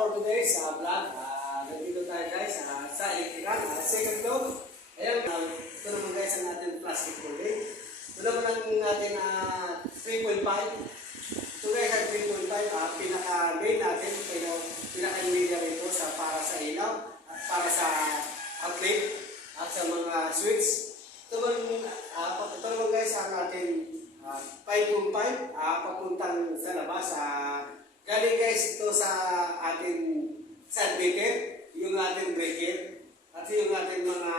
for today's uh, vlog, nandito tayo guys sa electrical, uh, second floor. Ayan, uh, ito naman guys ang ating plastic building. Ito naman ang ating uh, 3.5. Ito guys ang 3.5, uh, pinaka-main natin, pinaka-media ito sa, para sa ilaw, at para sa outlet, at sa mga switch. Ito naman, uh, guys ang ating uh, 5.5, uh, papuntang sa labas. Uh, guys ito sa ating breaker, yung ating breaker, at yung ating mga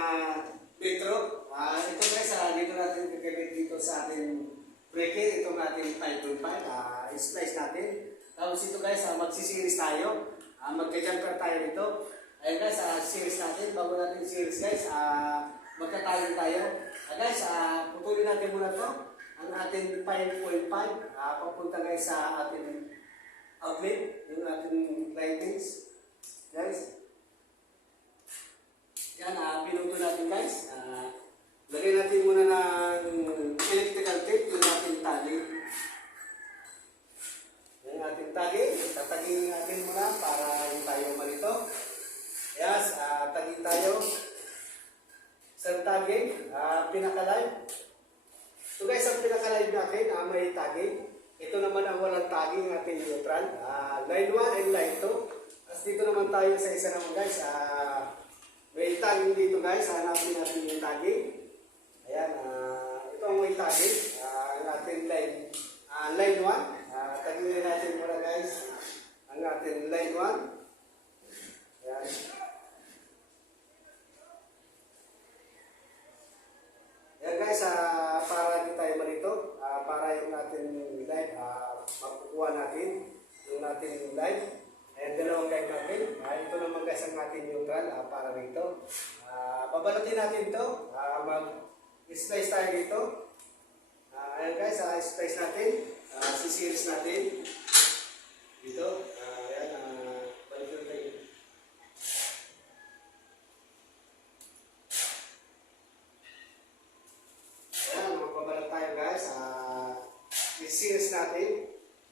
metro. Uh, ito guys, uh, dito natin gagamit dito sa ating breaker, itong ating 5.5, uh, splice natin. Tapos ito guys, uh, magsisiris tayo, uh, magka-jumper tayo dito. Ayun guys, uh, series natin, bago natin series guys, uh, magkatayo tayo. Uh, guys, uh, putulin natin muna to ang ating 5.5 uh, papunta guys sa ating outlet, yung ating lightings. Guys, yan, uh, pinuto natin guys. Uh, lagay natin muna ng electrical tape yung ating tali. Yung ating tali, tatagin natin muna para yung tayo malito. Yes, uh, tagin tayo. Sa tagin, uh, pinaka-live. So guys, ang pinaka-live natin, ah, may tagging. Ito naman ang walang tagging ating neutral. Ah, line 1 and line 2. Tapos dito naman tayo sa isa naman guys. Ah, may tagging dito guys. Hanapin natin yung tagging. Ayan, ah, ito ang may tagging. Ah, ang ating line, ah, line 1. Ah, taggingin natin muna guys. Ang ating line 1. Ayan. Yan guys, ah, para hindi tayo malito, ah, para yung ating live, ah, makukuha natin yung ating live. Ayan, dalawang live natin. Ah, ito naman guys ang ating neutral ah, para rito. Ah, babalatin natin ito. Ah, mag-splice tayo dito. Ah, ayan guys, ah, splice natin. Ah, sisiris natin. Dito. Ah, ayan, ah, balikin tayo. Ayan, magpabalat tayo guys. Uh, i-series natin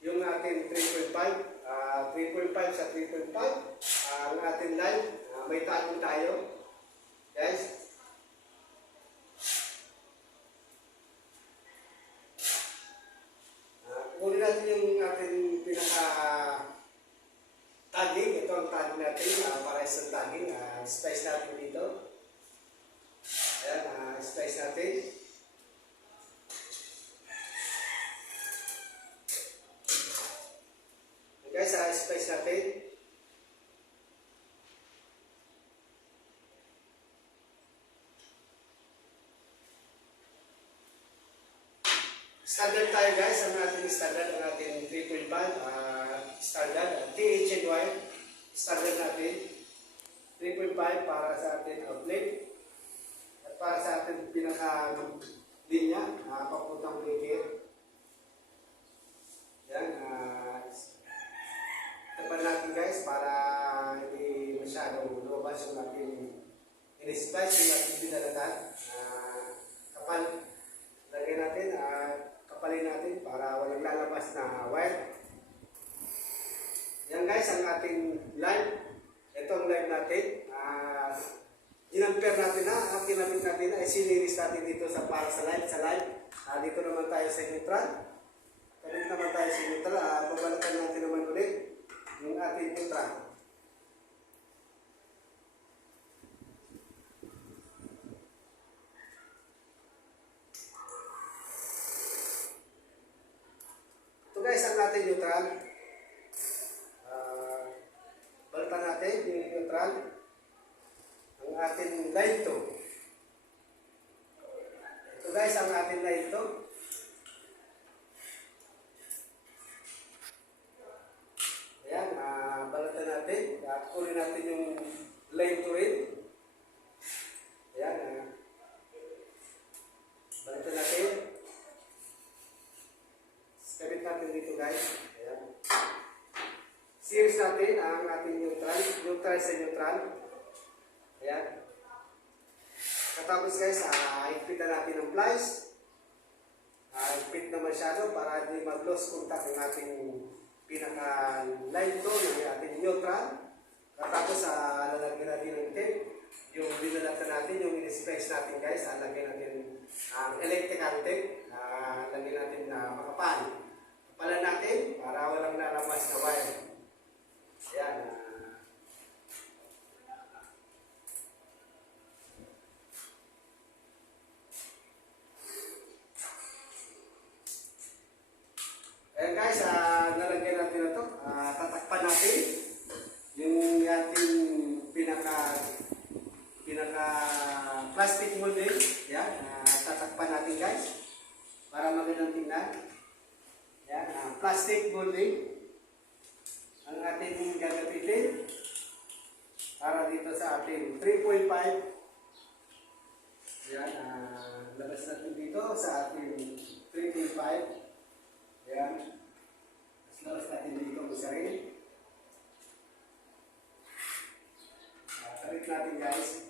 yung ating 3.5. ah 3.5 sa 3.5. Ah, ang ating line, ah, may tagong tayo. Guys. Ah, kunin natin yung ating pinaka tagging. Ito ang tagging natin. Uh, para sa tagging. Uh, spice natin dito. Ayan, uh, spice natin. Guys, uh, spice natin. Standard tayo guys, ang ating standard, ang ating 3.5, uh, standard, uh, THNY, standard natin, 3.5 para sa ating outlet, at para sa ating pinaka linya, uh, papuntang breaker. Yan, uh, tapan natin guys para hindi masyadong lumabas yung ating in-splice yung ating binalatan. Uh, kapal, lagay natin, uh, kapalin natin para walang wire. Yan guys, ang ating line. Ito ang line natin. Uh, Ginamper natin na, ang ginamit natin na, ay siniris natin dito sa para sa line, sa line. Ah, dito naman tayo sa neutral. Kalit naman tayo sa neutral. Ah, babalatan natin naman ulit yung ating neutral. Ito guys, ang ating neutral. Ah, balatan natin yung neutral. Ang ating line to. Ito guys, ang ating line to. Ayan, ah, balatan natin. Uh, kunin natin yung line to rin. Ayan, ah. balatan natin. guys. Ayan. Series natin ang ating neutral. Neutral sa neutral. Ayan. Katapos guys, ah, uh, higpit natin ng plies. Uh, higpit na masyado para hindi mag-loss contact ang ating pinaka-line to ng ating neutral. Katapos, uh, lalagyan natin ng tape. Yung dinalata natin, yung in-specs natin guys, ah, lalagyan natin ang uh, electrical tape. Uh, lalagyan natin Kapalan natin para walang lalabas na wire. Ayan. ah. Ayan guys, ah, nalagyan natin na to. Ah, tatakpan natin yung ating pinaka pinaka plastic molding. Yan, ah, tatakpan natin guys para magandang molding ang ating gagamitin para dito sa ating 3.5 yan, ah, labas natin dito sa ating 3.5 yan. Mas labas natin dito kung sarili. Ah, Tarik natin guys.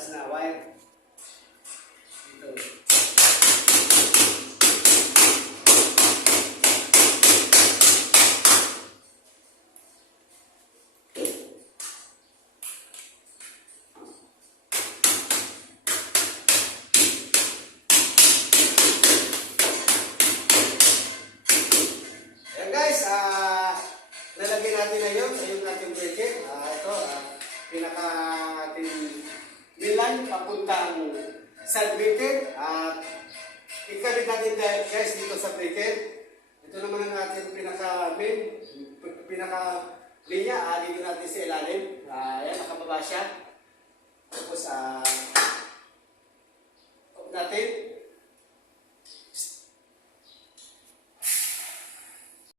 Lalabas na wire. Dito. Ayan guys, ah lalagyan natin na yun sa yung ating bracket. Ah, ito, ah, pinaka ating milan papuntang bracket. At ikabit natin dahil guys dito sa bracket. Ito naman ang ating pinaka main, pinaka linya. Ah, dito natin sa ilalim. Ah, ayan, nakababa siya. Tapos, ah, natin.